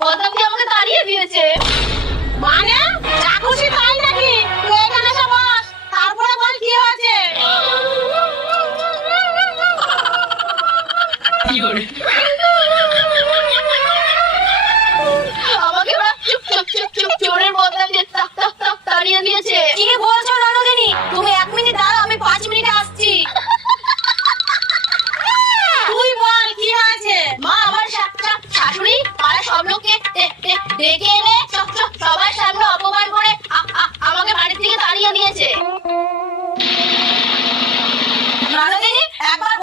বদনাম কি আমাকে তাড়িয়ে দিয়েছে? মানে যা খুশি তাই নাকি? তুই এখানে এসে বস, তারপরে বল কি হয়েছে। আমাকে ওরা চোরের বদনাম দিয়ে তাড়িয়ে দিয়েছে। কি বলছো ননদিনী? তুমি 1 মিনিট দাঁড়াও, আমি 5 মিনিটে আসছি। তুই বল কি হয়েছে। মা, আমার শাশুড়ি পাড়ার সব লোককে ডেকে